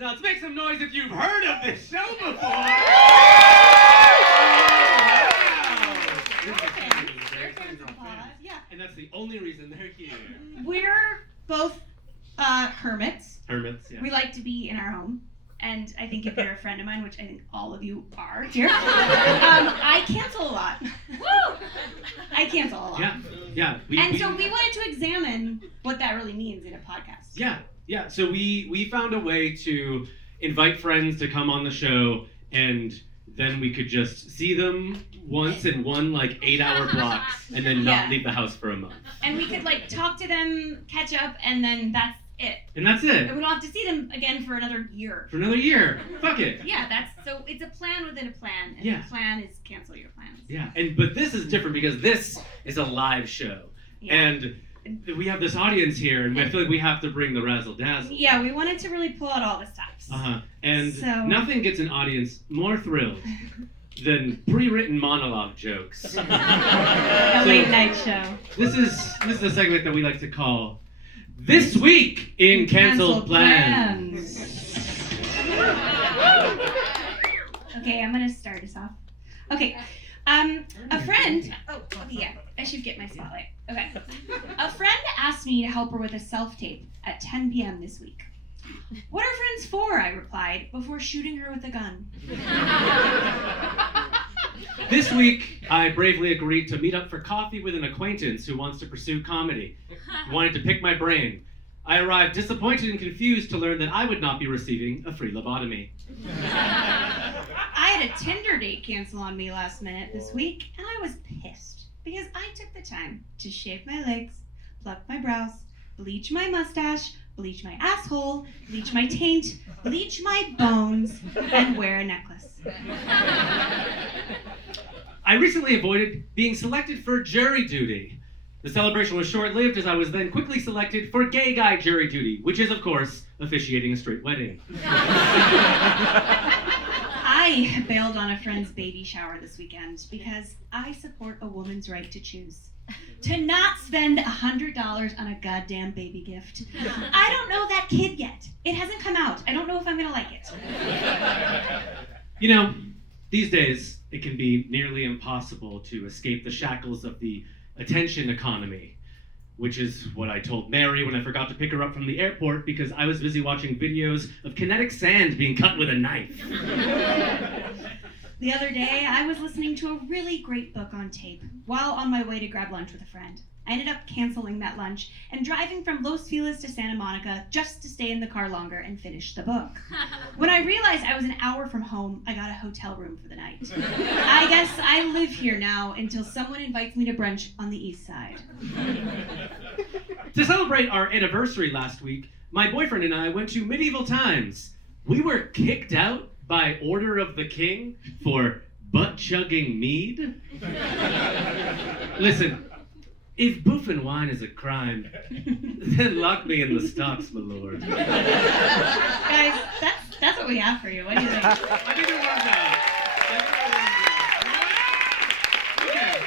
Let's make some noise if you've heard of this show before. And that's the only reason they're here. We're both hermits. Hermits, yeah. We like to be in our home. And I think if you're a friend of mine, which I think all of you are here, I cancel a lot. Woo! I cancel a lot. Yeah. So we wanted to examine what that really means in a podcast. Yeah. So we found a way to invite friends to come on the show, and then we could just see them once in one 8-hour blocks, and then not leave the house for a month. And we could talk to them, catch up, and then that's it. And that's it. And we don't have to see them again for another year. Fuck it. Yeah, so it's a plan within a plan, and the plan is cancel your plans. Yeah, but this is different because this is a live show. Yeah. And we have this audience here, and I feel like we have to bring the razzle dazzle. Yeah, we wanted to really pull out all the stops. And nothing gets an audience more thrilled than pre-written monologue jokes. A late night show. This is a segment that we like to call This Week in Canceled Plans. Okay, I'm gonna start us off. Okay, a friend. I should get my spotlight. Okay, a friend asked me to help her with a self-tape at 10 p.m. this week. What are friends for? I replied before shooting her with a gun. This week, I bravely agreed to meet up for coffee with an acquaintance who wants to pursue comedy. He wanted to pick my brain. I arrived disappointed and confused to learn that I would not be receiving a free lobotomy. I had a Tinder date cancel on me last minute this week, and I was pissed because I took the time to shave my legs, pluck my brows, bleach my mustache, bleach my asshole, bleach my taint, bleach my bones, and wear a necklace. I recently avoided being selected for jury duty. The celebration was short-lived as I was then quickly selected for gay guy jury duty, which is, of course, officiating a straight wedding. I bailed on a friend's baby shower this weekend because I support a woman's right to choose. To not spend $100 on a goddamn baby gift. I don't know that kid yet. It hasn't come out. I don't know if I'm gonna like it. You know, these days, it can be nearly impossible to escape the shackles of the attention economy, which is what I told Mary when I forgot to pick her up from the airport because I was busy watching videos of kinetic sand being cut with a knife. The other day, I was listening to a really great book on tape while on my way to grab lunch with a friend. I ended up canceling that lunch and driving from Los Feliz to Santa Monica just to stay in the car longer and finish the book. When I realized I was an hour from home, I got a hotel room for the night. I guess I live here now until someone invites me to brunch on the east side. To celebrate our anniversary last week, my boyfriend and I went to medieval times. We were kicked out by order of the king for butt-chugging mead. Listen, if boofing wine is a crime, then lock me in the stocks, my lord. Guys, that's what we have for you. What do you think? I think it worked out. Okay.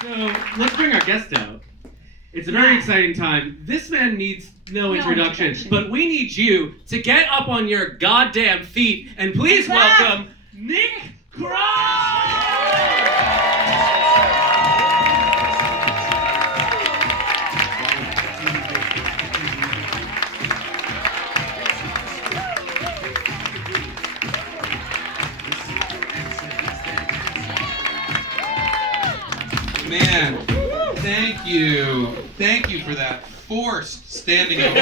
So let's bring our guest out. It's a very exciting time. This man needs no introduction, but we need you to get up on your goddamn feet and please welcome Nick Kroll! man. Thank you. Thank you for that forced standing ovation.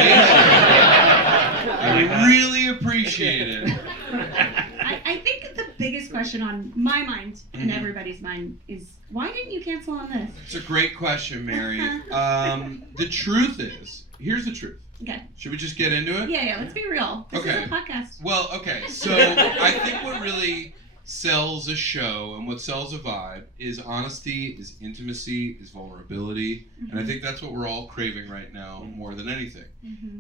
I really appreciate it. I think the biggest question on my mind and everybody's mind is, why didn't you cancel on this? It's a great question, Mary. The truth is, here's the truth. Okay. Should we just get into it? Yeah, let's be real. This Okay. is a podcast. Well, okay. So I think what really sells a show and what sells a vibe is honesty, is intimacy, is vulnerability. And I think that's what we're all craving right now more than anything.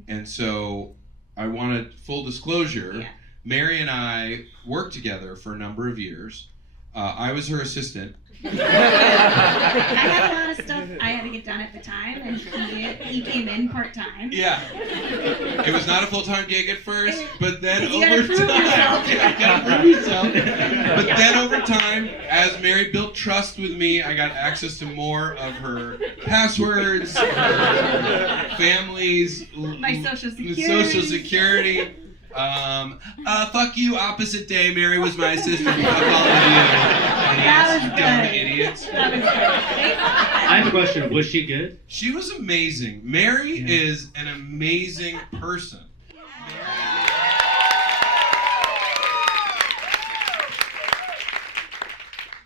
And so I wanted full disclosure. Yeah. Mary and I worked together for a number of years. I was her assistant. I had a lot of stuff I had to get done at the time, and he came in part-time. Yeah. It was not a full-time gig at first, but then You over gotta prove time. yourself. Yeah, you gotta prove yourself. But then over time, as Mary built trust with me, I got access to more of her passwords, her family's, My social security. social security. Fuck you, opposite day. Mary was my assistant. Fuck all of you. That was Dumb good. idiots. That was great. I have a question. Was she good? She was amazing. Mary is an amazing person.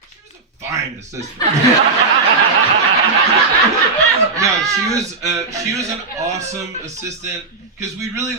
She was a fine assistant. No, she was an awesome assistant because we really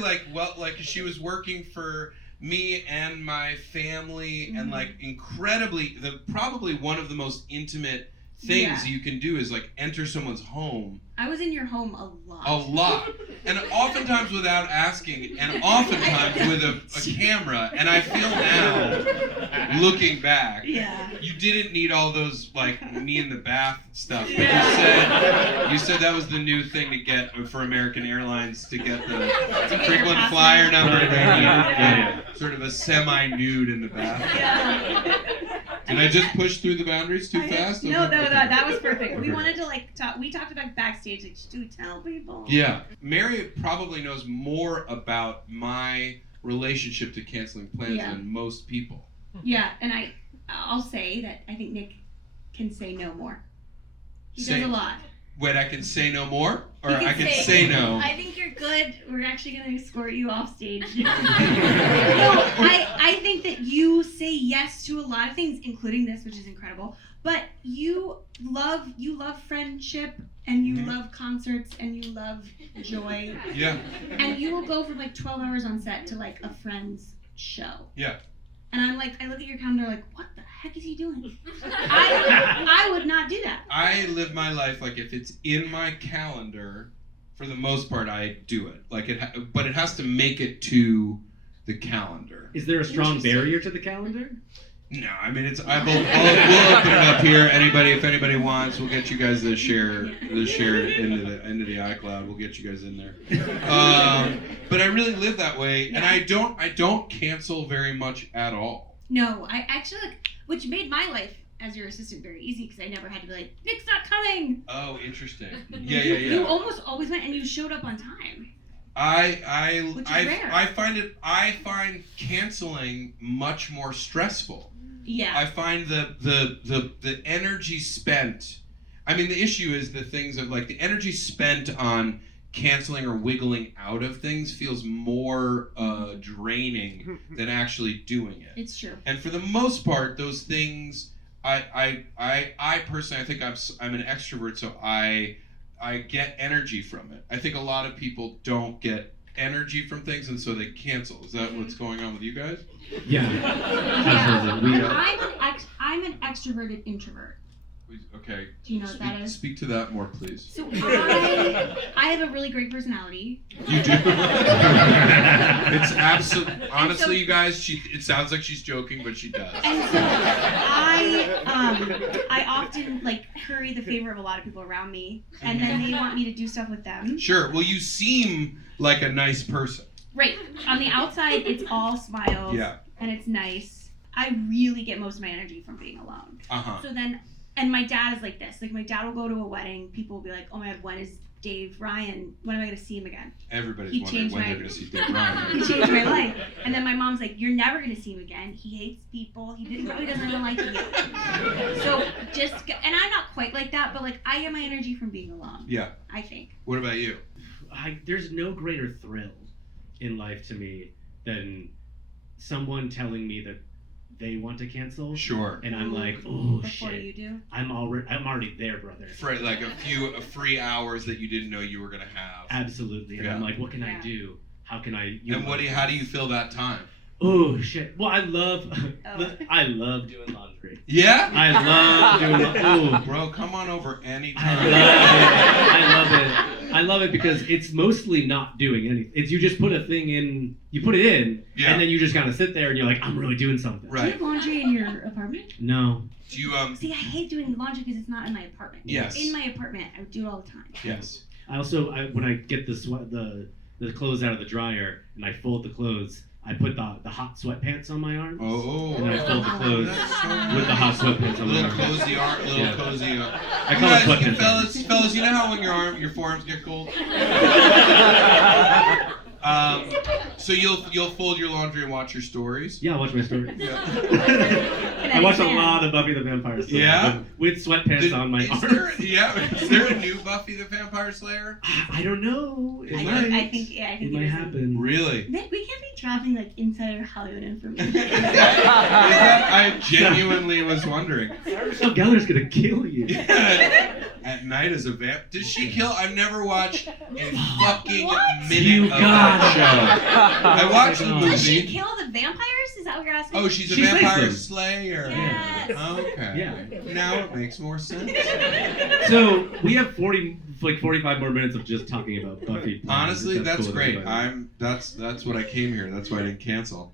she was working for me and my family and incredibly probably one of the most intimate things you can do is enter someone's home. I was in your home a lot. A lot. And oftentimes without asking, and oftentimes with a camera. And I feel now, looking back, you didn't need all those me in the bath stuff. But you said that was the new thing to get for American Airlines to get the frequent flyer number. Sort of a semi-nude in the bath. Did I just push through the boundaries too fast? No, that was perfect. We wanted to talk. We talked about backstage, to tell people. Yeah, Mary probably knows more about my relationship to canceling plans than most people. Yeah, and I'll say that I think Nick can say no more. He does a lot. Wait, I can say no more? Or You I can say no? I think you're good. We're actually going to escort you off stage. No, I think that you say yes to a lot of things, including this, which is incredible. But you love friendship, and you love concerts, and you love joy. Yeah. And you will go from 12 hours on set to a friend's show. Yeah. And I look at your calendar what the heck is he doing? I would not do that. I live my life if it's in my calendar, for the most part, I do it. But it has to make it to the calendar. Is there a strong barrier to the calendar? No, I mean we'll open it up here. If anybody wants, we'll get you guys the share into the iCloud. We'll get you guys in there. But I really live that way, and I don't cancel very much at all. No, I actually which made my life as your assistant very easy because I never had to be Nick's not coming. Oh, interesting. Yeah. You almost always went, and you showed up on time. I find canceling much more stressful. Yeah. I find the energy spent. I mean, the issue is the things of the energy spent on canceling or wiggling out of things feels more draining than actually doing it. It's true. And for the most part, those things, I personally, I think I'm an extrovert, so I get energy from it. I think a lot of people don't get energy from things, and so they cancel. Is that what's going on with you guys? Yeah. Absolutely. I'm an extroverted introvert. Okay. Do you know what that is? Speak to that more, please. So I have a really great personality. You do. It's absolutely. Honestly, you guys, it sounds like she's joking, but she does. And so I often curry the favor of a lot of people around me, and then they want me to do stuff with them. Sure. Well, you seem like a nice person. Right. On the outside, it's all smiles. Yeah. And it's nice. I really get most of my energy from being alone. Uh-huh. So then, and my dad is like this. My dad will go to a wedding. People will be like, "Oh my God, when is Dave Ryan, when am I going to see him again? Everybody's He wondering changed when my- they're going to see Dave Ryan. He changed my life. And then my mom's like, you're never going to see him again. He hates people. He probably doesn't even like you. So and I'm not quite like that, but like I get my energy from being alone. Yeah. I think. What about you? There's no greater thrill in life to me than someone telling me that they want to cancel. Sure. And I'm like, oh Before shit. you do. I'm already there, brother. For like a few free hours that you didn't know you were gonna have. Absolutely. And Yeah. I'm like, what can I Yeah. do? How can I? How do you feel that time? Oh shit. Well, I love doing laundry. Yeah? I love doing laundry. Bro, come on over anytime. I love it because it's mostly not doing anything. It's you just put a thing in, you put it in, Yeah. and then you just kind of sit there and you're like, I'm really doing something. Right. Do you have laundry in your apartment? No. Do you See, I hate doing laundry because it's not in my apartment. Yes. In my apartment, I would do it all the time. Yes. I also when I get the clothes out of the dryer and I fold the clothes, I put the hot sweatpants on my arms. Oh. And I fold the clothes That's so with the hot sweatpants on my Little arms. cozy art, little Yeah. cozy. I call it sweatpants. Fellas, you know how when your forearms get cold? So you'll fold your laundry and watch your stories? Yeah, I watch my stories. Yeah. I watch a lot of Buffy the Vampire Slayer. Yeah? With sweatpants on my arms. Is there a new Buffy the Vampire Slayer? I don't know. It I might. think It might is. happen. Really? Nick, we can't be dropping like insider Hollywood information. I genuinely was wondering. Michelle Gellar's gonna kill you. At night as a vamp. Did she kill? I've never watched a fucking What? minute You of got that show. I watched the God. Does she movie. kill the vampires? Is that what you're asking? Oh, she's a She slays vampire them. slayer. Yes. Okay. Yeah. Now it makes more sense. So we have 45 more minutes of just talking about Buffy. Honestly, If that's cool with great. everybody. That's what I came here. That's why I didn't cancel.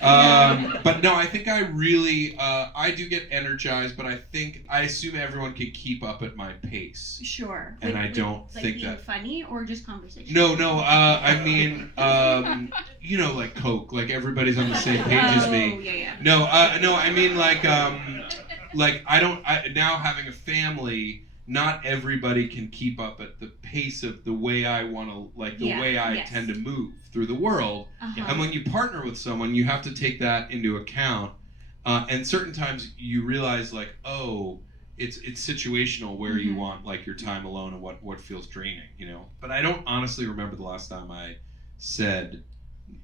But no, I think I really I do get energized, but I assume everyone can keep up at my pace. Sure. And I don't like think being that- funny or just conversation. No, I mean, you know, like Coke, like everybody's on the same page as me. Oh, yeah. No, I mean like now having a family, not everybody can keep up at the pace of the way I want to, like the Yeah, way I yes. tend to move through the world. Uh-huh. And when you partner with someone, you have to take that into account. And certain times you realize like, oh, it's situational where you Mhm. want like your time alone and what feels draining, you know. But I don't honestly remember the last time I said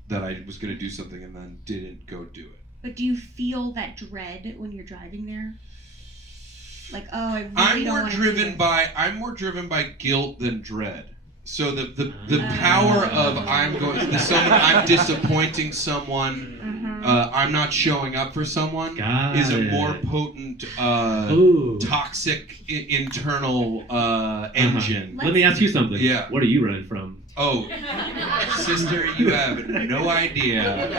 that I was going to do something and then didn't go do it. But do you feel that dread when you're driving there? Like, oh, I really I'm don't more want to driven by guilt than dread. So the power of I'm disappointing someone, I'm not showing up for someone Got is a it. more potent Ooh. toxic internal engine. Let me ask you something. Yeah. What are you running from? Oh, sister, you have no idea.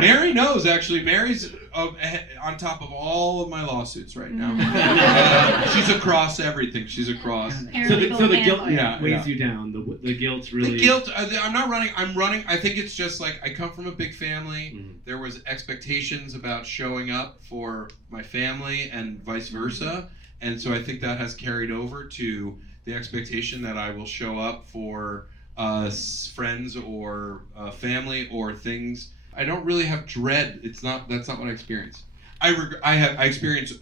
Mary knows, actually. Mary's on top of all of my lawsuits right now. She's across everything. She's across. So the guilt Yeah, weighs yeah. you down. The guilt's really. The guilt, I'm not running. I'm running. I think it's just like I come from a big family. Mhm. There was expectations about showing up for my family and vice versa. And so I think that has carried over to the expectation that I will show up for friends or family or things. I don't really have dread. That's not what I experience. I experience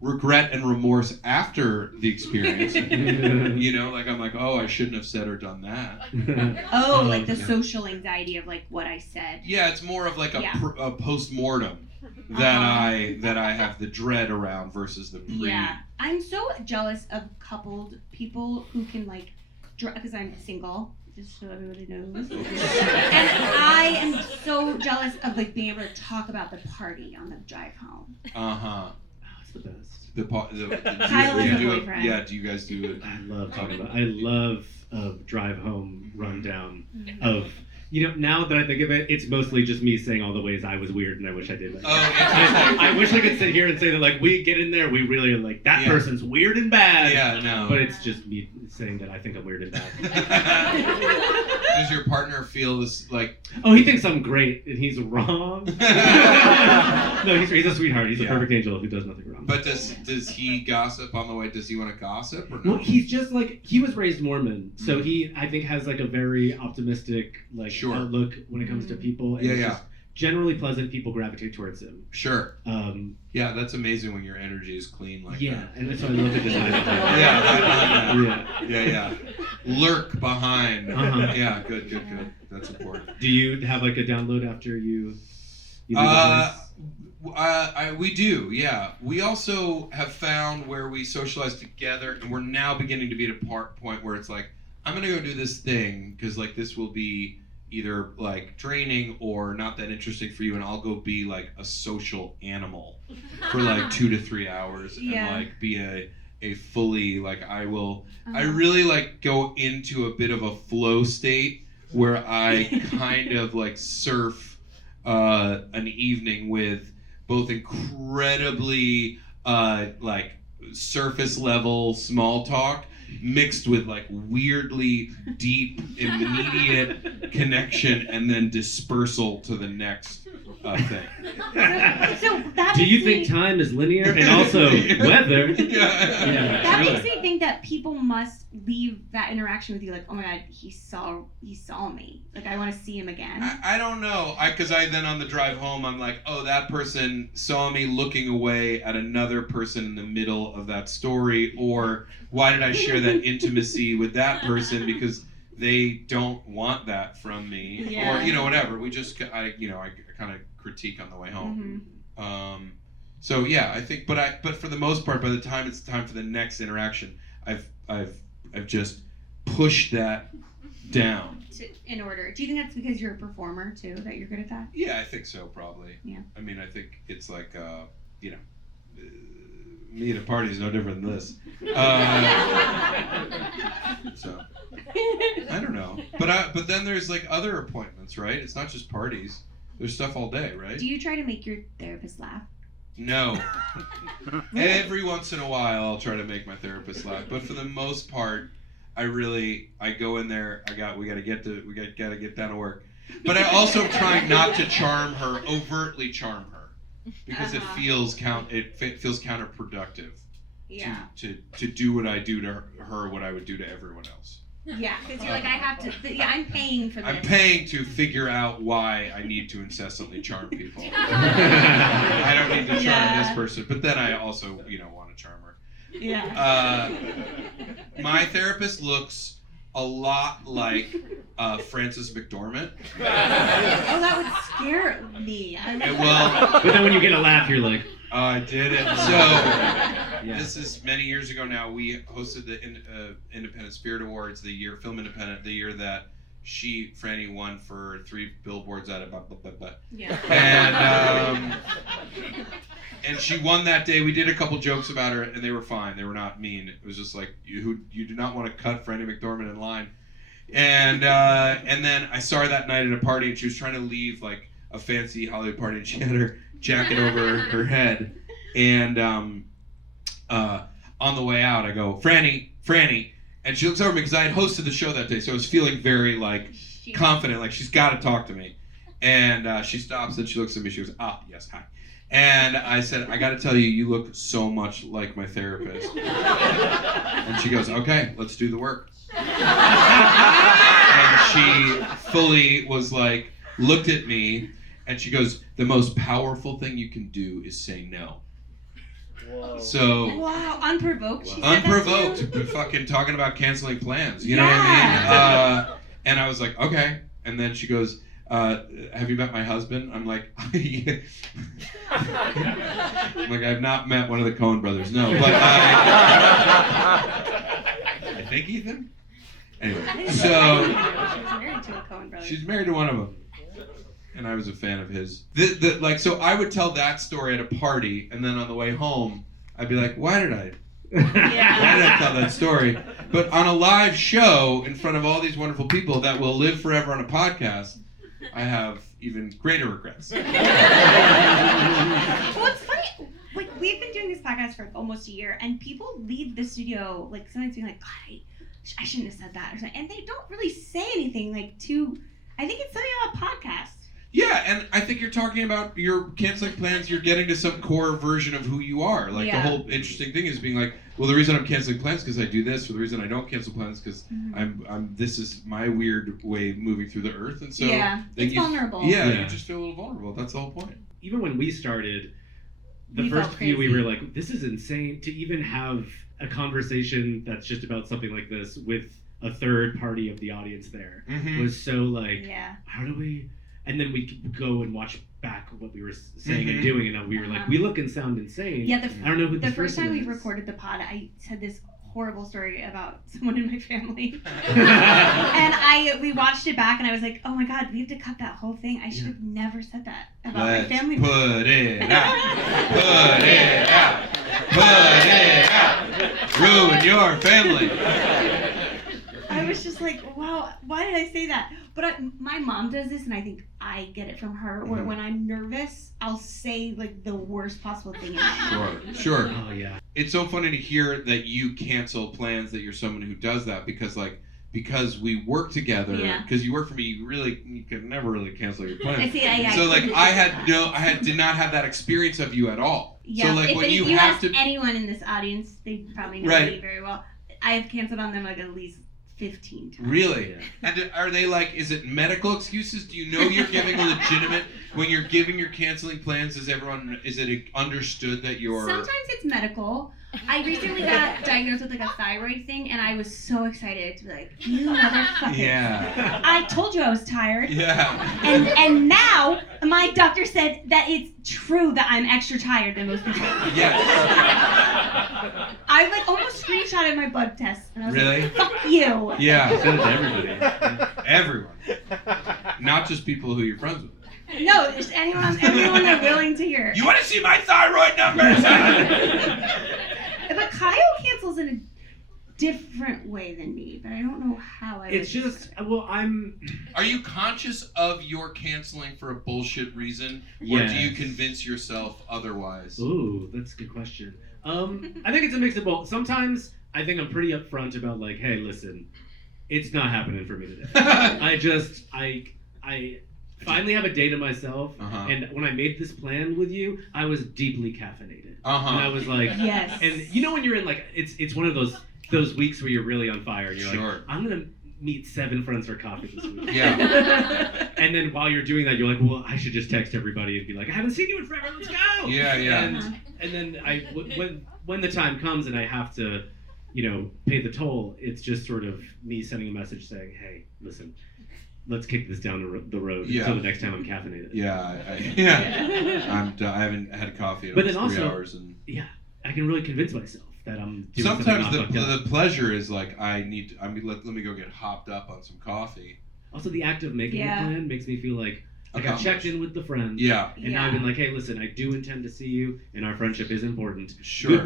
regret and remorse after the experience. You know, like I'm like, oh, I shouldn't have said or done that. Oh, like the yeah. social anxiety of like what I said. Yeah, it's more of like a, Yeah. a post-mortem that I have the dread around versus the pre. Yeah, I'm so jealous of coupled people who can like, because I'm single, just so everybody knows. And I am so jealous of like being able to talk about the party on the drive home. Uh-huh. Oh, it's the best. Kyle has a do it? boyfriend. Yeah, do you guys do it? I love talking about. I love drive home rundown of. You know, now that I think of it, it's mostly just me saying all the ways I was weird and I wish I did that. Oh, I wish I could sit here and say that, like, we get in there, we really are like, that Yeah. person's weird and bad. Yeah, no. But it's just me saying that I think I'm weird and bad. Does your partner feel this like? Oh, he thinks I'm great and he's wrong. No, he's a sweetheart. He's a Yeah. perfect angel who does nothing wrong. But does he gossip on the way? Does he want to gossip or Well, no? he's just like, he was raised Mormon, so he, I think, has like a very optimistic like Sure. outlook when it comes to people. And Yeah, he's yeah. just generally pleasant. People gravitate towards him. Sure. Um, Yeah, that's amazing when your energy is clean like yeah, that. and that's why I love the design. Yeah, Yeah. yeah. Lurk behind. Uh-huh. Yeah, good. That's important. Do you have like a download after you leave the place? We do, yeah. We also have found where we socialize together, and we're now beginning to be at a point where it's like, I'm gonna go do this thing because like this will be either like draining or not that interesting for you, and I'll go be like a social animal for like 2 to 3 hours and like be a fully like I really like go into a bit of a flow state where I kind of like surf an evening with both incredibly like surface level small talk mixed with like weirdly deep immediate connection and then dispersal to the next thing. So that Do you makes think me- time is linear and also weather? Yeah. That really. makes me think that people must leave that interaction with you like, oh my god, he saw me. Like I want to see him again. I don't know. Because I then on the drive home, I'm like, oh, that person saw me looking away at another person in the middle of that story. Or why did I share that intimacy with that person? Because they don't want that from me. Yeah. Or, whatever. I kind of critique on the way home. Mm-hmm. So yeah, I think, but for the most part, by the time it's time for the next interaction, I've just pushed that down. In order. Do you think that's because you're a performer too, that you're good at that? Yeah, I think so, probably. Yeah. I mean, I think it's like, me at a party is no different than this. So, I don't know. But then there's like other appointments, right? It's not just parties. There's stuff all day, right? Do you try to make your therapist laugh? No. Every once in a while, I'll try to make my therapist laugh, but for the most part, I go in there. We gotta get down to work. But I also try not to overtly charm her, because it feels counterproductive. Yeah. To do what I do to her, what I would do to everyone else. Yeah, because you're like, I have to. Yeah, I'm paying for this. I'm paying to figure out why I need to incessantly charm people. I don't need to charm this person, but then I also, want to charm her. Yeah. My therapist looks a lot like Frances McDormand. Oh, that would scare me. Well, But then when you get a laugh, you're like, I did it. So this is many years ago now. We hosted the Independent Spirit Awards, Film Independent, the year that Franny won for 3 billboards out of blah, blah, blah, blah. Yeah. And she won that day. We did a couple jokes about her, and they were fine. They were not mean. It was just like, you do not want to cut Franny McDormand in line. And then I saw her that night at a party, and she was trying to leave like a fancy Hollywood party, and she had her jacket over her head. And on the way out, I go, Franny. And she looks over at me because I had hosted the show that day, so I was feeling very like confident, like she's got to talk to me. And she stops and she looks at me. She goes, yes, hi. And I said, I got to tell you, you look so much like my therapist. And she goes, okay, let's do the work. And she fully was like, looked at me, and she goes, the most powerful thing you can do is say no. Whoa. So Wow, unprovoked. She said unprovoked, that to you? fucking talking about canceling plans. You know what I mean? And I was like, okay. And then she goes, have you met my husband? I'm like, I've not met one of the Coen brothers. No, but I think Ethan. Anyway, so She was married to a Coen brother. she's married to one of them. And I was a fan of his. So I would tell that story at a party, and then on the way home, I'd be like, why did I tell that story? But on a live show in front of all these wonderful people that will live forever on a podcast, I have even greater regrets. Well, it's funny. Like, we've been doing this podcast for almost a year, and people leave the studio, like, sometimes being like, God, I shouldn't have said that, or something. And they don't really say anything, like, I think it's something about podcasts. Yeah, and I think you're talking about your canceling plans, you're getting to some core version of who you are. Like, the whole interesting thing is being like, well, the reason I'm canceling plans because I do this, or the reason I don't cancel plans because this is my weird way of moving through the earth, and so it's vulnerable. Yeah, you just feel a little vulnerable. That's the whole point. Even when we started, the first few we were like, this is insane to even have a conversation that's just about something like this with a third party of the audience there. Was so like, how do we? And then we go and watch back what we were saying and doing, and we were like, we look and sound insane. Yeah, I don't know who the this first person time we is. recorded the pod, I said this horrible story about someone in my family, and we watched it back, and I was like, oh my god, we have to cut that whole thing. I should have never said that about my family. Put it out. Put it out. Put it out. Ruin your family. I was just like, wow, why did I say that? But my mom does this, and I think I get it from her, where when I'm nervous, I'll say, like, the worst possible thing in my mind. Sure. Oh, yeah. It's so funny to hear that you cancel plans, that you're someone who does that, because we work together, because you work for me, you could never really cancel your plans. I did not have that experience of you at all. Yeah, so, like, if when you have ask to... anyone in this audience, they probably know me very well. I've canceled on them, like, at least 15 times. Really? Yeah. And are they like, is it medical excuses? Do you know you're giving a legitimate, when you're giving your canceling plans, is it understood that you're... Sometimes it's medical. I recently got diagnosed with, like, a thyroid thing, and I was so excited to be like, you motherfucker. Yeah. I told you I was tired. Yeah. And now my doctor said that it's true that I'm extra tired than most people. Yes. I, like, almost screenshotted my blood test, and I was really? like, fuck you. Yeah. Send it to everybody. Everyone. Not just people who you're friends with. No, just everyone they're willing to hear. You want to see my thyroid numbers? But Kyle cancels in a different way than me, but I don't know how I It's just, Are you conscious of your canceling for a bullshit reason? Yes. Or do you convince yourself otherwise? Ooh, that's a good question. I think it's a mix of both. Sometimes I think I'm pretty upfront about, like, hey, listen, it's not happening for me today. I finally have a day to myself, and when I made this plan with you, I was deeply caffeinated. And I was like, yes. And you know when you're in, like, it's one of those weeks where you're really on fire, and you're like, I'm gonna meet 7 friends for coffee this week. Yeah. And then while you're doing that, you're like, well, I should just text everybody and be like, I haven't seen you in forever, let's go. Yeah. And then when the time comes and I have to, pay the toll, it's just sort of me sending a message saying, hey, listen, let's kick this down the road until the next time I'm caffeinated. Yeah, I haven't had coffee in almost 3 hours. And I can really convince myself that I'm doing sometimes something the pleasure is like, let me go get hopped up on some coffee. Also, the act of making a plan makes me feel like I checked in with the friend. Yeah. And now I've been like, hey, listen, I do intend to see you, and our friendship is important. Sure.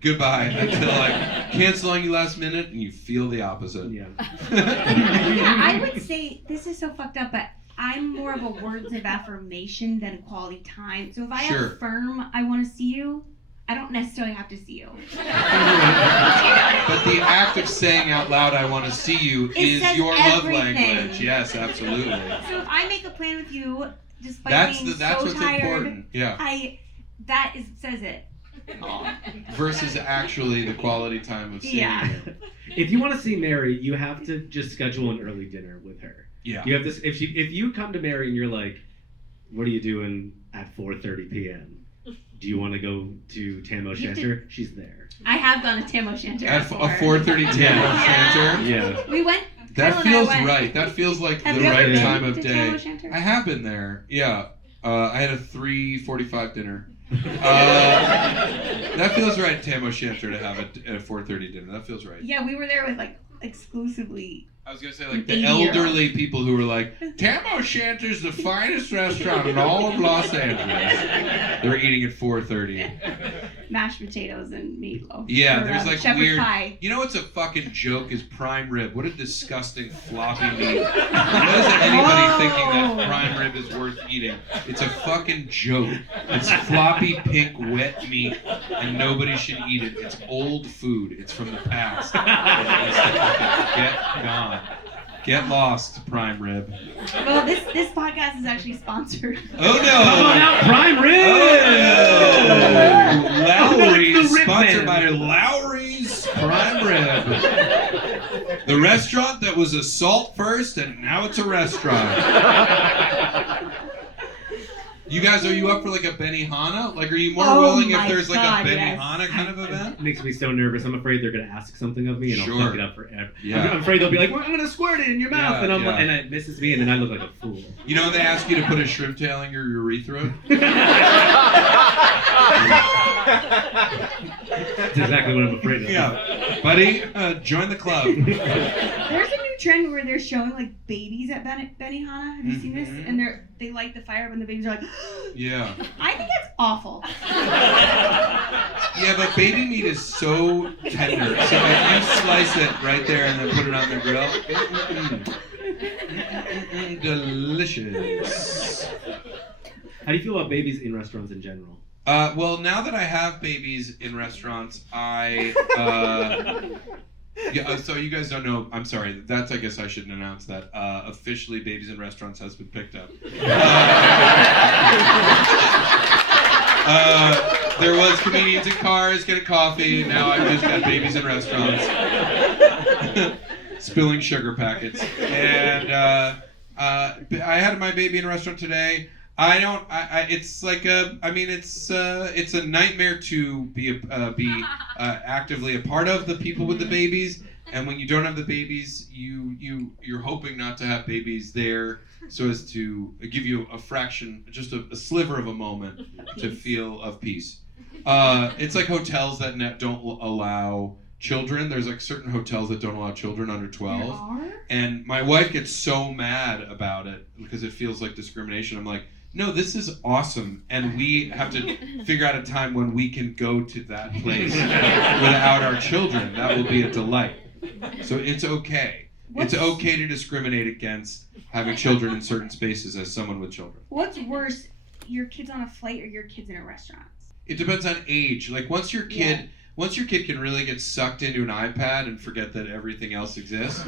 Goodbye. Until like cancel on you last minute, and you feel the opposite. Yeah. I would say this is so fucked up, but I'm more of a words of affirmation than quality time. So if I affirm I want to see you, I don't necessarily have to see you. But the act of saying out loud, I want to see you, is your love language. Yes, absolutely. So if I make a plan with you, despite being that's so what's tired, important. Yeah. Says it. Versus actually the quality time of seeing you. If you want to see Mary, you have to just schedule an early dinner with her. Yeah. You have this. If you come to Mary and you're like, what are you doing at 4:30 p.m.? Do you want to go to Tam O'Shanter? She's there. I have gone to Tam O'Shanter at 4:30 Tam O'Shanter? Yeah. We went. That feels right. That feels like the right time of day. Tam I have been there. Yeah. I had a 3:45 dinner. That feels right, Tam O'Shanter, to have a 4:30 dinner. That feels right. Yeah, we were there with like exclusively. I was gonna say like the elderly people who were like, Tam O'Shanter's the finest restaurant in all of Los Angeles. They were eating at 4:30. Mashed potatoes and meatloaf. Yeah, there's like shepherd weird. pie. You know what's a fucking joke is prime rib. What a disgusting floppy meat. Why is anybody thinking that prime rib is worth eating? It's a fucking joke. It's floppy, pink, wet meat, and nobody should eat it. It's old food. It's from the past. It needs to fucking get gone. Get lost, prime rib. Well, this podcast is actually sponsored. Oh no! Come on out, prime rib! Oh, Lowry's, The Rib sponsored Man. by Lowry's Prime Rib. The restaurant that was a salt first and now it's a restaurant. You guys, are you up for like a Benihana? Like, are you more willing if there's like a Benihana kind of event? It makes me so nervous. I'm afraid they're gonna ask something of me, and Sure. I'll fuck it up forever. Yeah. I'm afraid they'll be like, "We're gonna squirt it in your mouth," Yeah, and I'm yeah. like, and it misses me, and then I look like a fool. You know when they ask you to put a shrimp tail in your urethra? That's exactly what I'm afraid of. Yeah. Buddy, join the club. There's a new trend where they're showing like babies at Benihana. Have you seen this? Mhm. And they light the fire when the babies are like. Yeah. I think that's awful. Yeah, but baby meat is so tender. So if you slice it right there and then put it on the grill, delicious. How do you feel about babies in restaurants in general? Well, now that I have babies in restaurants, yeah, so you guys don't know. I'm sorry. I guess I shouldn't announce that. Officially, babies in restaurants has been picked up. There was comedians in cars getting coffee. Now I've just got babies in restaurants, spilling sugar packets. And I had my baby in a restaurant today. It's like it's a nightmare to be actively a part of the people with the babies, and when you don't have the babies, you're hoping not to have babies there, so as to give you a fraction, just a sliver of a moment to feel of peace. It's like hotels that don't allow children. There's like certain hotels that don't allow children under 12. There are? And my wife gets so mad about it because it feels like discrimination. I'm like, no, this is awesome, and we have to figure out a time when we can go to that place without our children. That will be a delight. So it's okay. It's okay to discriminate against having children in certain spaces as someone with children. What's worse, your kids on a flight or your kids in a restaurant? It depends on age. Like once your kid can really get sucked into an iPad and forget that everything else exists,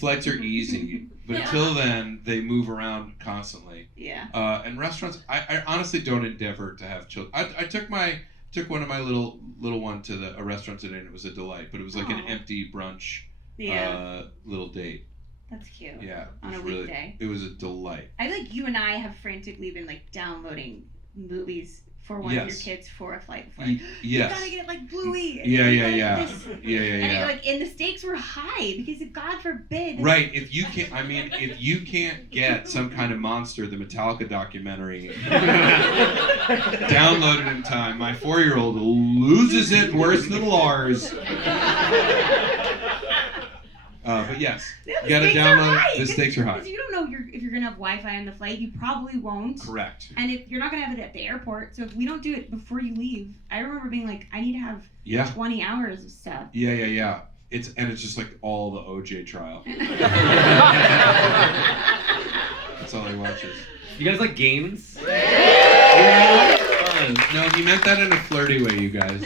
flights are easy. But until then, they move around constantly. Yeah. And restaurants, I honestly don't endeavor to have children. I took one of my little one to a restaurant today, and it was a delight. But it was like an empty brunch, little date. That's cute. Yeah. On a weekday. It was a delight. I feel like you and I have frantically been like downloading movies for one of your kids for a flight before. Yes. You gotta get like Bluey. Yeah. And the stakes were high because God forbid. Right. If you can't get some kind of monster, the Metallica documentary, downloaded in time, my 4-year-old loses it worse than Lars. But yes, you gotta download it. The stakes are high. Because you don't know if you're gonna have Wi-Fi on the flight. You probably won't. Correct. And if you're not gonna have it at the airport, so if we don't do it before you leave, I remember being like, I need to have 20 hours of stuff. Yeah. It's just like all the OJ trial. That's all he watches. You guys like games? Yeah. No, he meant that in a flirty way, you guys.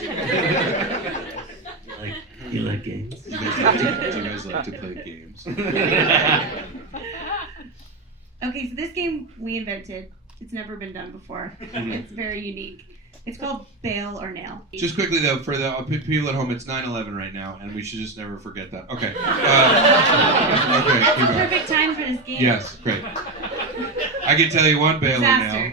You like games? Do you guys like to play games? Okay, so this game we invented. It's never been done before. It's very unique. It's called Bail or Nail. Just quickly though, for the people at home, it's 9/11 right now, and we should just never forget that. Okay. That's the perfect time for this game. Yes, great. I can tell you one bail or nail.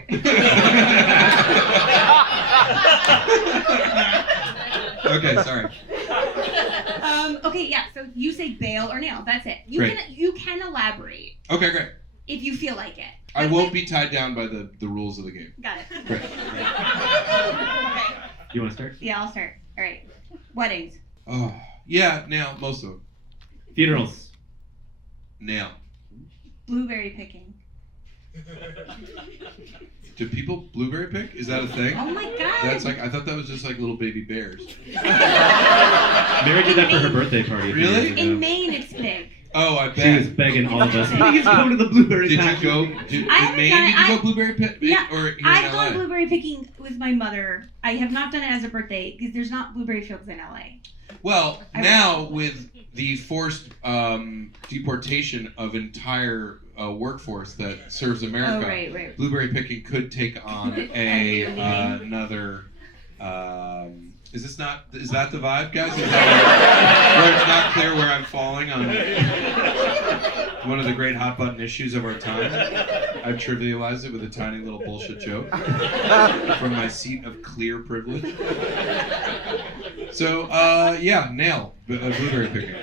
Okay, sorry. Okay, yeah. So you say bail or nail. That's it. You can elaborate. Okay, great. If you feel like it. I won't be tied down by the rules of the game. Got it. Great. Okay. You want to start? Yeah, I'll start. All right. Weddings. Oh, yeah, nail. Most of them. Funerals. Nail. Blueberry picking. Do people blueberry pick? Is that a thing? Oh my god. That's like, I thought that was just like little baby bears. Mary did that for her birthday party. Really? In Maine, it's big. Oh, I bet. She was begging all of us. Please go to the blueberry Did patch. you go? Did you go blueberry pick? Yeah, or here in I've LA? gone blueberry picking with my mother. I have not done it as a birthday because there's not blueberry fields in LA. Well, now with the forced deportation of entire workforce that serves America, right. blueberry picking could take on another. Is that the vibe, guys? Is that where it's not clear where I'm falling on one of the great hot button issues of our time? I've trivialized it with a tiny little bullshit joke from my seat of clear privilege. So, nail blueberry picking.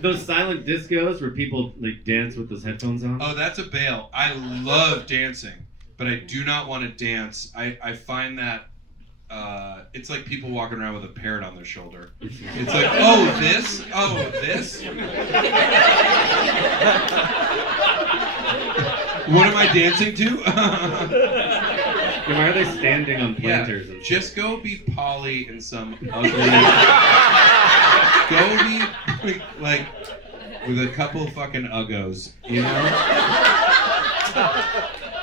Those silent discos where people like dance with those headphones on. Oh, that's a bail. I love dancing, but I do not want to dance. I find that it's like people walking around with a parrot on their shoulder. It's like, oh, this? What am I dancing to? Why are they standing on planters? Yeah, just go be Polly in some ugly... Go be, like, with a couple of fucking uggos, you know?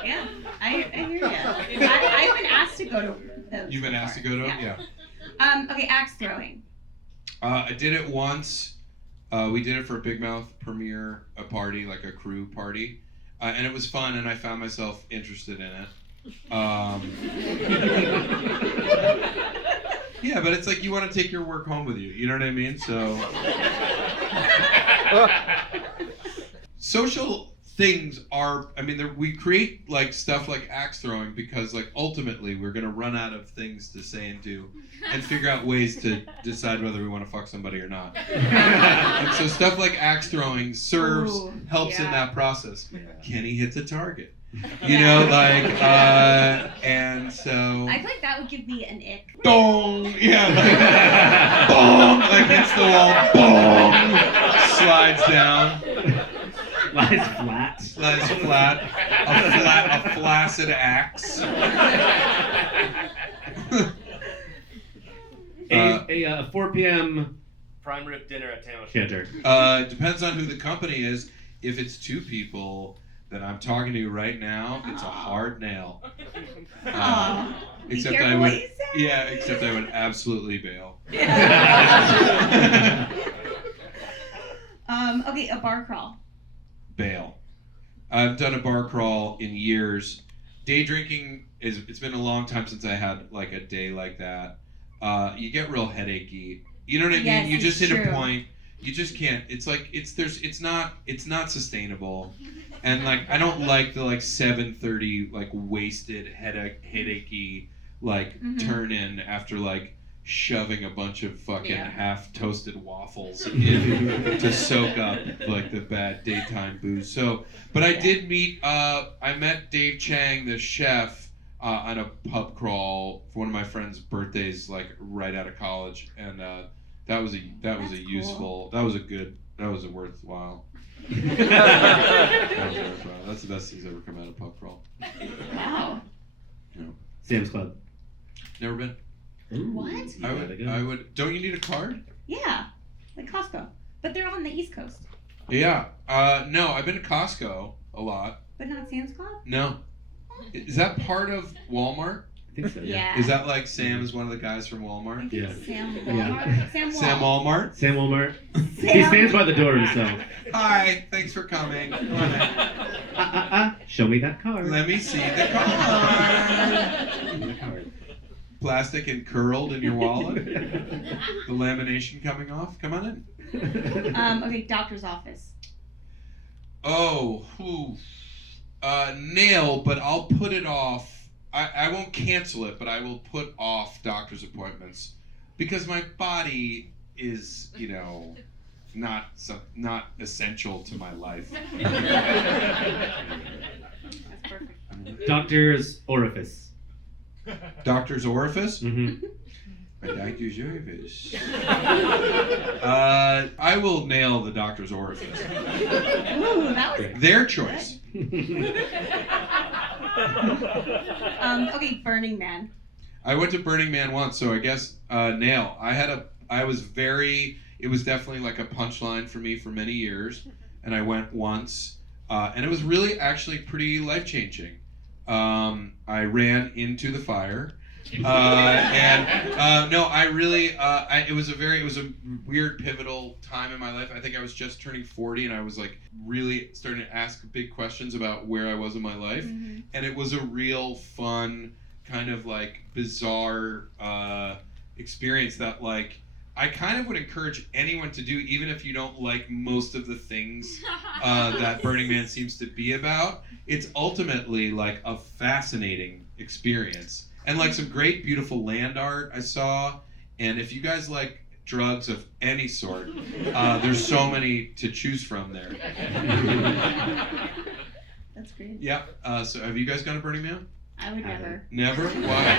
Yeah, I hear you. I've been asked to go to those. You've been asked to go to them? Yeah. Okay, axe throwing. I did it once. We did it for a Big Mouth premiere, a party, like a crew party. And it was fun, and I found myself interested in it. Yeah, but it's like you want to take your work home with you. You know what I mean? So, social things are. I mean, we create like stuff like axe throwing because, like, ultimately we're gonna run out of things to say and do, and figure out ways to decide whether we want to fuck somebody or not. And so stuff like axe throwing helps in that process. Kenny hits a target. You know, like, and so... I feel like that would give me an ick. Dong! Yeah, like, bong! Like, hits the wall, bong! Slides down. Lies flat. A flaccid axe. A 4 p.m. prime rib dinner at Tam O'Shanter. Depends on who the company is. If it's two people... that I'm talking to you right now, it's a hard nail. Except I would, except I would absolutely bail. Okay, a bar crawl. Bail. I've done a bar crawl in years. Day drinking it's been a long time since I had like a day like that. You get real headachy. You know what I mean? Yes, You just hit true. a point. You just can't. It's like it's not sustainable. And like I don't like the like 7:30 like wasted headachy like turn in after like shoving a bunch of fucking half toasted waffles in to soak up like the bad daytime booze. So, but I did meet I met Dave Chang, the chef, on a pub crawl for one of my friend's birthdays, like right out of college, and that was a worthwhile. That's the best thing's ever come out of pub crawl. Wow. Yeah. Sam's Club. Never been. Ooh, What? I would. Don't you need a card? Yeah, like Costco, but they're on the East Coast. Yeah. No, I've been to Costco a lot. But not Sam's Club? No. Is that part of Walmart? I think so. Yeah. Is that like Sam is one of the guys from Walmart? Yeah. Sam Yeah. Walmart? Sam Walmart? Sam Walmart. He stands by the door himself. Hi, thanks for coming. Show me that card. Let me see the card. Plastic and curled in your wallet. The lamination coming off. Come on in. Okay, doctor's office. Oh, nail, but I'll put it off. I won't cancel it, but I will put off doctor's appointments because my body is, you know, not essential to my life. That's perfect. Doctor's orifice. Doctor's orifice? Mm-hmm. My doctor's orifice. I will nail the doctor's orifice. Ooh, that was Their choice. Okay, Burning Man. I went to Burning Man once, so I guess nail. It was definitely like a punchline for me for many years, and I went once, and it was really actually pretty life-changing. I ran into the fire, No, I really, it was a weird pivotal time in my life. I think I was just turning 40 and I was like really starting to ask big questions about where I was in my life. Mm-hmm. And it was a real fun, kind of like bizarre experience that like I kind of would encourage anyone to do, even if you don't like most of the things that Burning Man seems to be about. It's ultimately like a fascinating experience. And like some great, beautiful land art I saw. And if you guys like drugs of any sort, there's so many to choose from there. That's great. Yeah. So have you guys gone to Burning Man? I would never. Never? Why?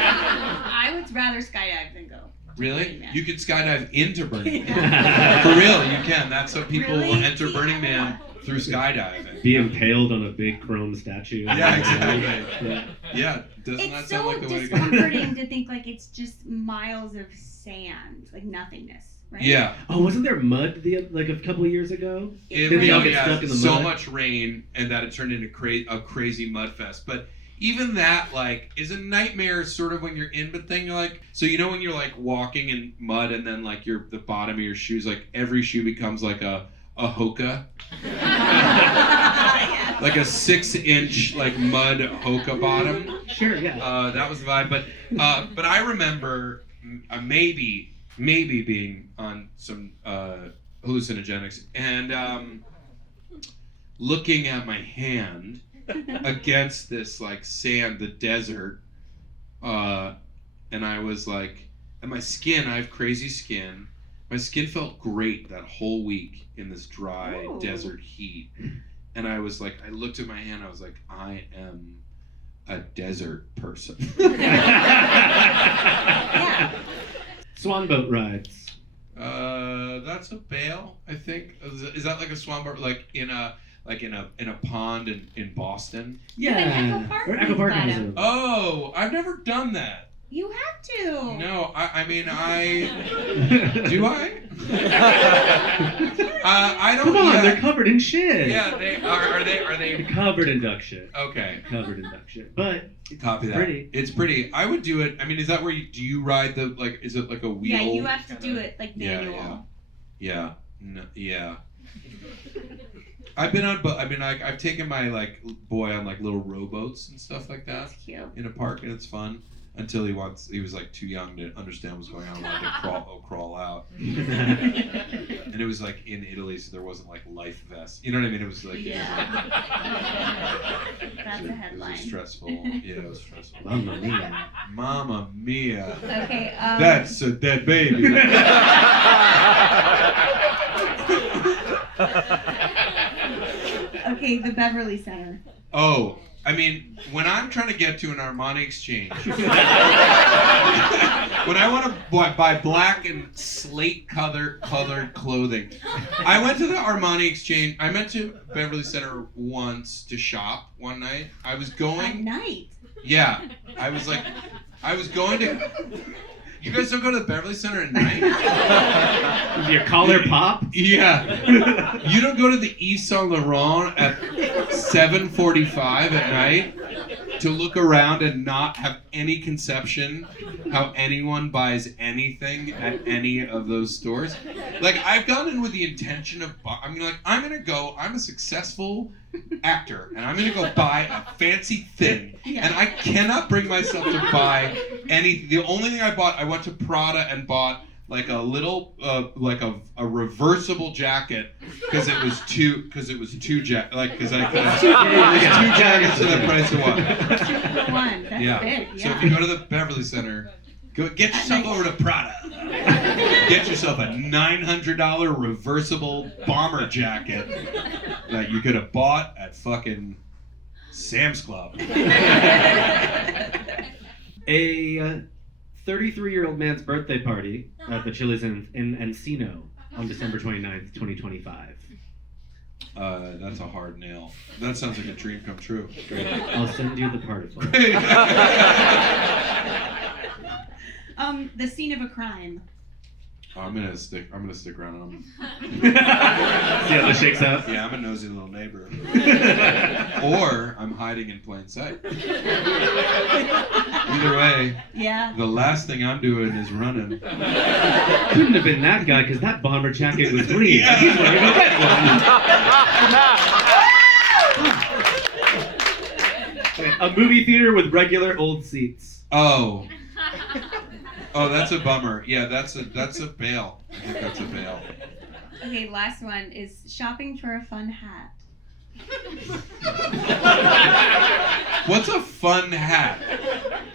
I would rather skydive than go. Really? You could skydive into Burning Man. For real, you can. That's how people Really? will enter Burning Man through skydiving. Be impaled on a big chrome statue. Yeah, exactly. Yeah. Yeah, doesn't that It's sound so like the way to go? discomforting to think like it's just miles of sand, like nothingness, right? Yeah. Oh, wasn't there mud like a couple of years ago? It Did they all really get stuck has in the so mud? much rain and that it turned into a crazy mud fest. But even that like is a nightmare sort of when you're in, but then you're like, so you know when you're like walking in mud and then like the bottom of your shoes, like every shoe becomes like a hoka. Yeah. Like a 6-inch like mud hoka bottom. Sure, yeah. That was the vibe. But I remember maybe being on some hallucinogenics and looking at my hand against this like sand, the desert, and I was like, and my skin, I have crazy skin. My skin felt great that whole week in this dry Ooh. desert heat. And I was like, I looked at my hand, I was like, I am a desert person. Yeah. Swan boat rides. That's a bail, I think. Is that like a swan boat, like in a pond in Boston? Yeah. Echo Park Or Echo Park got has him. a... Oh, I've never done that. You have to. No, I mean, do I? I don't. Come on, yeah. they're covered in shit. Yeah, they are. They? Covered in duck shit. Okay. Covered in duck shit. But Copy it's that. pretty. It's pretty. I would do it. I mean, is that where you ride the like? Is it like a wheel? Yeah, you have to do it like manual. Yeah. No, yeah. I've been on, but I mean, like, I've taken my like boy on like little rowboats and stuff like that That's cute. in a park, and it's fun. Until he was like too young to understand what's going on, wanted to crawl out. And it was like in Italy, so there wasn't like life vests. You know what I mean? It was like Yeah. it That's a was headline. stressful. Yeah, it was stressful. Mamma mia. Mamma mia. Okay. That's a dead baby. Okay, the Beverly Center. Oh, I mean, when I'm trying to get to an Armani exchange, when I want to buy black and slate colored clothing, I went to the Armani exchange. I went to Beverly Center once to shop one night. I was At going. night. Yeah, I was going to. You guys don't go to the Beverly Center at night? Your collar pop? Yeah. You don't go to the Yves Saint Laurent at 7:45 at night to look around and not have any conception how anyone buys anything at any of those stores. Like, I've gone in with the intention of, I'm a successful actor, and I'm gonna go buy a fancy thing, and I cannot bring myself to buy anything. The only thing I bought, I went to Prada and bought like a little, like a reversible jacket because it was two jackets for the price of one. One. That's Yeah. big. So Yeah. if you go to the Beverly Center, go get yourself over to Prada. Get yourself a $900 reversible bomber jacket that you could have bought at fucking Sam's Club. A 33-year-old man's birthday party at the Chili's in Encino on December 29th, 2025. That's a hard nail. That sounds like a dream come true. I'll send you the particle. The scene of a crime. I'm gonna stick around. See how this shakes out? Yeah, I'm a nosy little neighbor. Or I'm hiding in plain sight. We Either way, Yeah. the last thing I'm doing is running. Couldn't have been that guy because that bomber jacket was green. Yeah. He's wearing a red one. A movie theater with regular old seats. Oh, that's a bummer. Yeah, that's a bail. I think that's a bail. Okay, last one is shopping for a fun hat. What's a fun hat?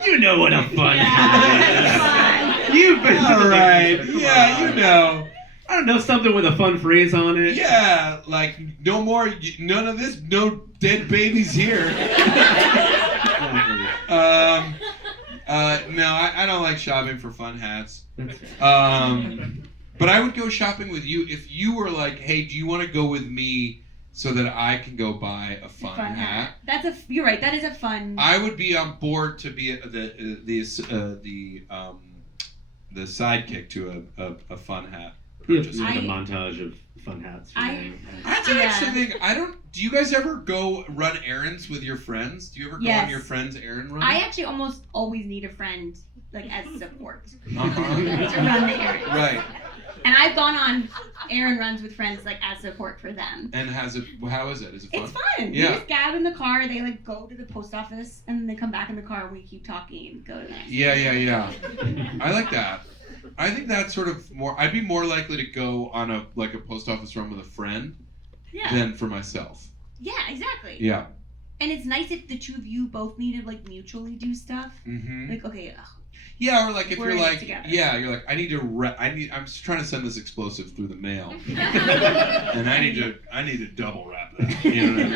You know what a fun Yeah, hat is. You've been to All the right. vacation. Come Yeah, on. you know. I don't know, something with a fun phrase on it. Yeah, like no more, none of this, no dead babies here. No, I don't like shopping for fun hats. That's fair. But I would go shopping with you if you were like, hey, do you want to go with me so that I can go buy a fun hat? You're right. That is a fun. I would be on board to be the sidekick to a fun hat. We have purchase. a montage of fun hats. That's actually something do you guys ever go run errands with your friends? Do you ever go on your friends' errand run? I actually almost always need a friend, like, as support Uh-huh. to run the errands. Right. And I've gone on errand runs with friends, like, as support for them. And how is it? Is it fun? It's fun. Yeah. We just gab in the car. They, like, go to the post office, and they come back in the car, and we keep talking and go to the next. Yeah. I like that. I think that's sort of more. I'd be more likely to go on a post office run with a friend than for myself. Yeah, exactly. Yeah. And it's nice if the two of you both need to, like, mutually do stuff. Mm-hmm. Like, okay, Yeah, or like if we're you're in it like, together. yeah, you're like, I'm just trying to send this explosive through the mail, and I need to double wrap that. You know what I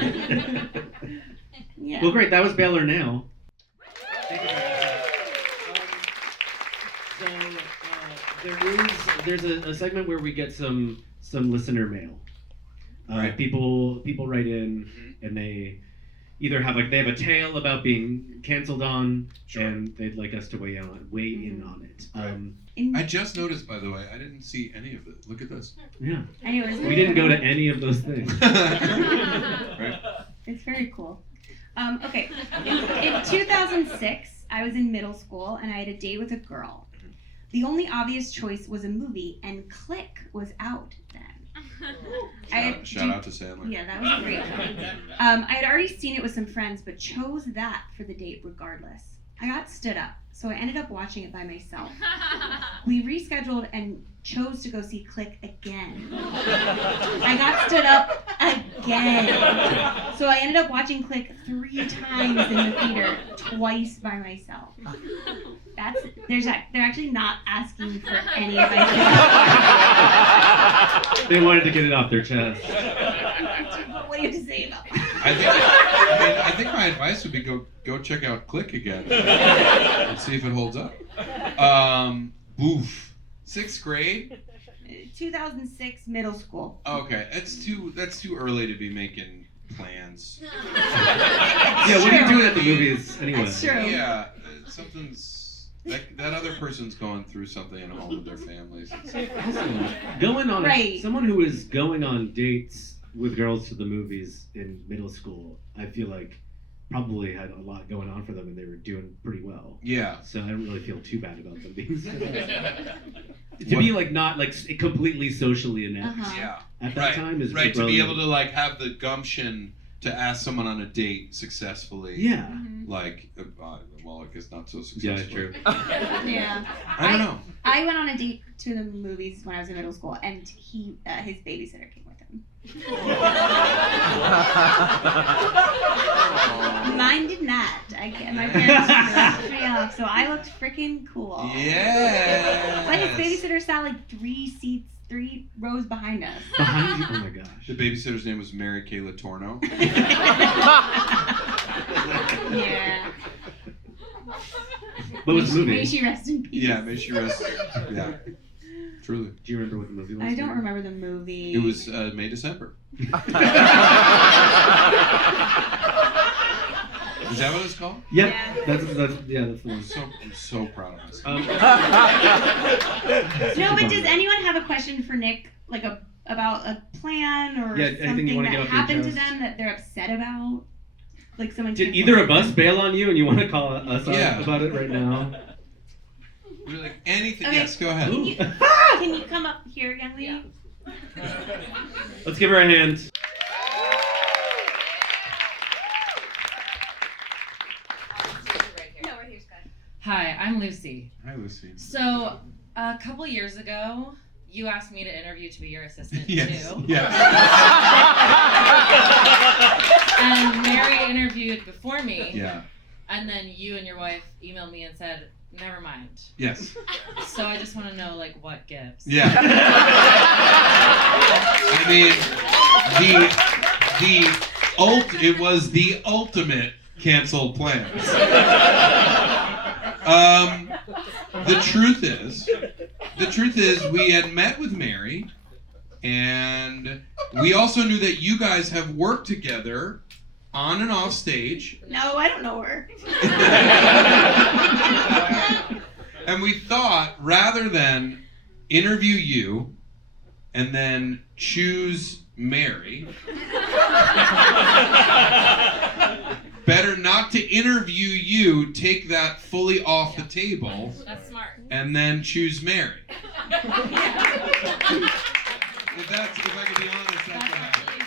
mean? Yeah. Well, great. That was Baylor Now. Thank you very much. So there's a segment where we get some listener mail. Right. People write in and they either have they have a tale about being canceled on, Sure. and they'd like us to weigh in on it. I just noticed, by the way, I didn't see any of it. Look at this. Yeah. Anyways, We didn't go to any of those things. Right. It's very cool. Okay. In 2006, I was in middle school and I had a date with a girl. The only obvious choice was a movie, and Click was out then. Shout out to Sandler. Yeah, that was great. I had already seen it with some friends, but chose that for the date regardless. I got stood up, so I ended up watching it by myself. We rescheduled and chose to go see Click again. I got stood up again. So I ended up watching Click 3 times in the theater, twice by myself. They're actually not asking for any advice. They wanted to get it off their chest. What do you have to say about that? I think my advice would be go check out Click again and see if it holds up. Boof. 6th grade? 2006 middle school. Okay, that's too early to be making plans. Yeah, what are you doing at the movies anyway? That's true. Yeah, something's that other person's going through something at home with their families. Also, someone who is going on dates with girls to the movies in middle school, I feel like probably had a lot going on for them and they were doing pretty well. Yeah. So I don't really feel too bad about them being to be not completely socially inept at that time is right to be able to have the gumption to ask someone on a date successfely. Yeah. Well, I guess not so Yeah, successfully. true. Yeah. I don't know. I went on a date to the movies when I was in middle school, and his babysitter came with him. Mine did not. My parents dropped me off, so I looked freaking cool. Yeah. But his babysitter sat 3 rows behind us. Behind you? Oh my gosh. The babysitter's name was Mary Kayla Torno. Yeah. What was the movie? May she rest in peace. Yeah, may she rest. Yeah. Truly. Do you remember what the movie was? I don't remember the movie. It was May December. Is that what it's called? Yep. Yeah. That's the one. I'm so proud of myself. No, but does anyone have a question for Nick, about a plan or anything you something wanna that get off your happened to chest? them that they're upset about? Like someone. Did canceled either it. of us bail on you and you want to call us Yeah. out about it right now? We're like, anything. Okay. Yes, go ahead. Can you come up here, young lady? Let's give her a hand. No, right here's good. Hi, I'm Lucy. Hi, Lucy. So, a couple years ago, you asked me to interview to be your assistant Yes. too. Yes. And Mary interviewed before me. Yeah. And then you and your wife emailed me and said, never mind. Yes. So I just want to know, like, what gives. Yeah. I mean, it was the ultimate canceled plans. The truth is, we had met with Mary, and we also knew that you guys have worked together on and off stage. No, I don't know her. And we thought, rather than interview you and then choose Mary, better not to interview you, take that fully off the table, That's smart. and then choose Mary. If I could be honest, that's what happened.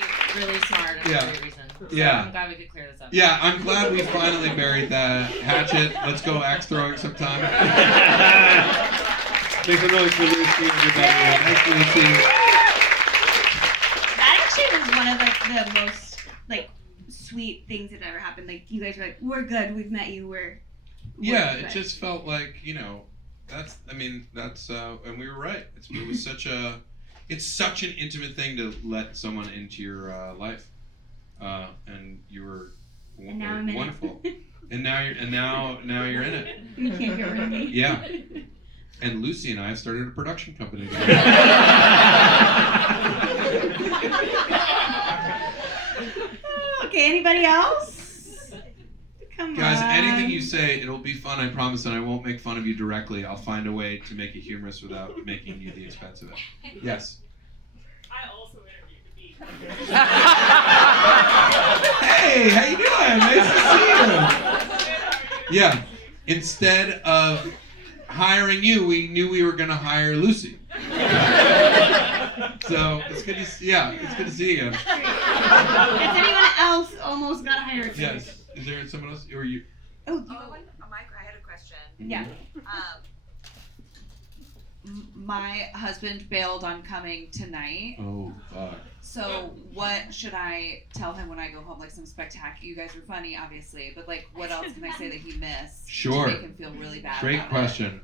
That's really smart and Yeah. for a reason. So Yeah. I'm glad we could clear this up. Yeah, I'm glad we finally buried that hatchet. Let's go axe throwing sometime. Make some noise for Lucy, everybody. Thanks, Lucy. That actually was one of the most like sweet things that ever happened. Like you guys were like, "We're good. We've met you. We're Yeah, good." it just felt like, that's, and we were right. It's such an intimate thing to let someone into your life, and you were And now I'm in wonderful. it. And now you're in it. You can't get rid of me. Yeah. And Lucy and I have started a production company together. Okay, anybody else? Come Guys, on. anything you say, it'll be fun, I promise, and I won't make fun of you directly. I'll find a way to make it humorous without making you the expense of it. Yes. I also interviewed to be. Hey, how you doing? Nice to see you. Yeah. Instead of hiring you, we knew we were gonna hire Lucy. So it's good to see. Yeah, it's good to see you again. Has anyone else almost got hired? Yes. Is there someone else, or you? Oh, Mike, I had a question. yeah. My husband bailed on coming tonight. Oh, fuck. So what should I tell him when I go home? Like some spectacular. You guys were funny, obviously, but like, what else can I say that he missed Sure. to make him feel really bad? Great about question.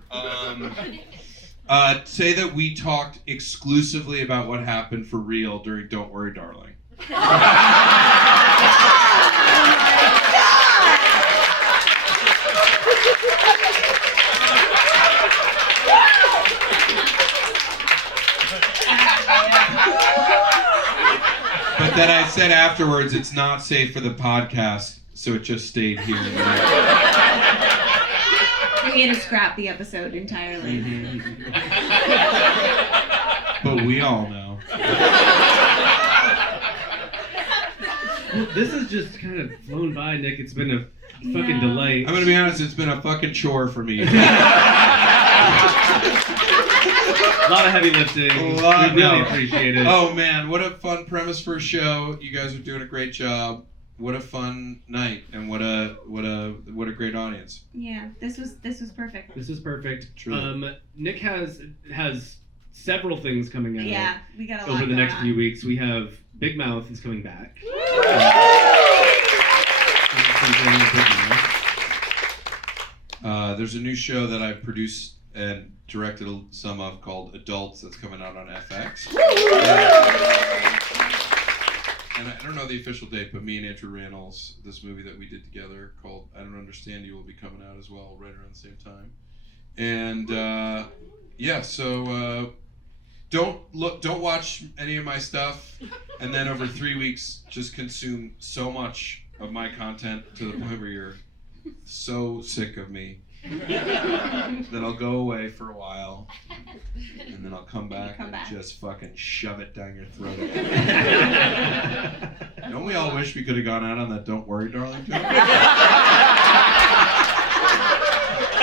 Say that we talked exclusively about what happened for real during Don't Worry, Darling. But then I said afterwards, it's not safe for the podcast, so it just stayed here. We had to scrap the episode entirely. But we all know. Well, this has just kind of flown by, Nick. It's been a fucking Yeah. delight. I'm gonna be honest, it's been a fucking chore for me. A lot of heavy lifting. A lot, we really no. appreciate it. Oh man, what a fun premise for a show. You guys are doing a great job. What a fun night, and what a great audience. Yeah, this was perfect. This is perfect. Truly. Nick has several things coming out Yeah, we got a lot over the going next on. few weeks. We have Big Mouth is coming back. There's a new show that I produced and directed some of called Adults that's coming out on FX. And I don't know the official date, but me and Andrew Rannells, this movie that we did together called I Don't Understand You will be coming out as well right around the same time. And so don't watch any of my stuff, and then over 3 weeks just consume so much of my content to the point where you're so sick of me Then I'll go away for a while, and then I'll come back and just fucking shove it down your throat. Don't we all wish we could have gone out on that "Don't worry, darling" joke?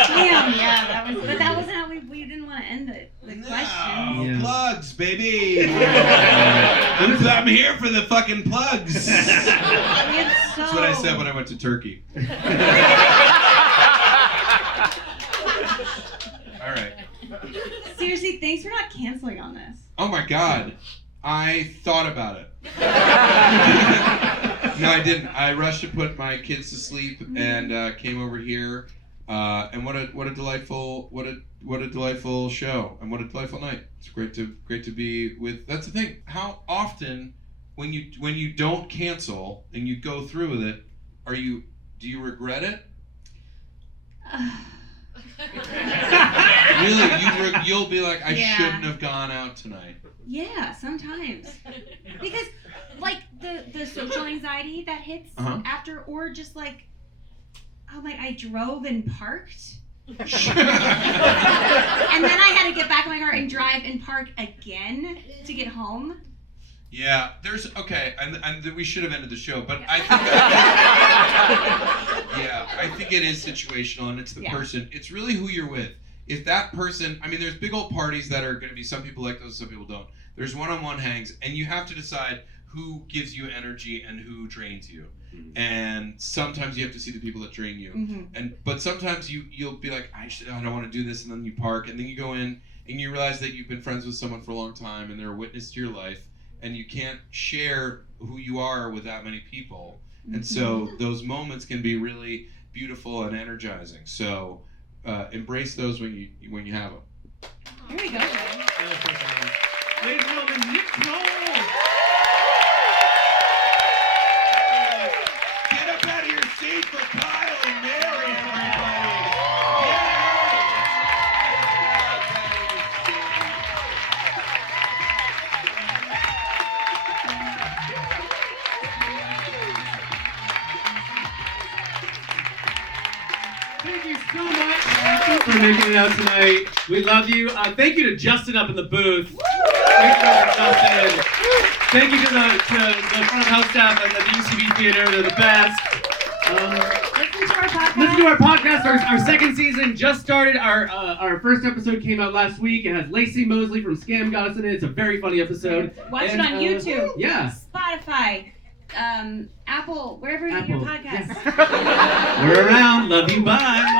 Damn, yeah, but that wasn't how we didn't want to end the question. Yeah. Plugs, baby. I'm here for the fucking plugs. That's what I said when I went to Turkey. All right. Seriously, thanks for not canceling on this. Oh my God, I thought about it. No, I didn't. I rushed to put my kids to sleep and came over here. And what a delightful show, and what a delightful night. It's great to be with. That's the thing. How often when you don't cancel and you go through with it, do you regret it? Really, you'll be like, I shouldn't have gone out tonight. Yeah, sometimes. Because like the social anxiety that hits after, or just like, oh my, I drove and parked. And then I had to get back in my car and drive and park again to get home. Yeah, and we should have ended the show, but I think it is situational, and it's the person. It's really who you're with. If that person, I mean, there's big old parties that are going to be, some people like those, some people don't. There's one-on-one hangs, and you have to decide who gives you energy and who drains you. And sometimes you have to see the people that drain you. But sometimes you'll be like, I don't want to do this, and then you park, and then you go in and you realize that you've been friends with someone for a long time and they're a witness to your life, and you can't share who you are with that many people. And so those moments can be really beautiful and energizing. So embrace those when you have them. Here we go. Ladies and gentlemen, Nick Kroll. Get up out of your seat for Kyle and Mary, everybody! Thank you so much for making it out tonight. We love you. Thank you to Justin up in the booth. Thank you, Justin. Thank you to the front of house staff at the UCB Theater. They're the best. Listen to our podcast. Listen to our podcast. Our second season just started. Our first episode came out last week. It has Lacey Mosley from Scam got us in it. It's a very funny episode. Watch it on YouTube. Yeah. Spotify. Apple, wherever you get your podcasts. We're around. Love you. Bye.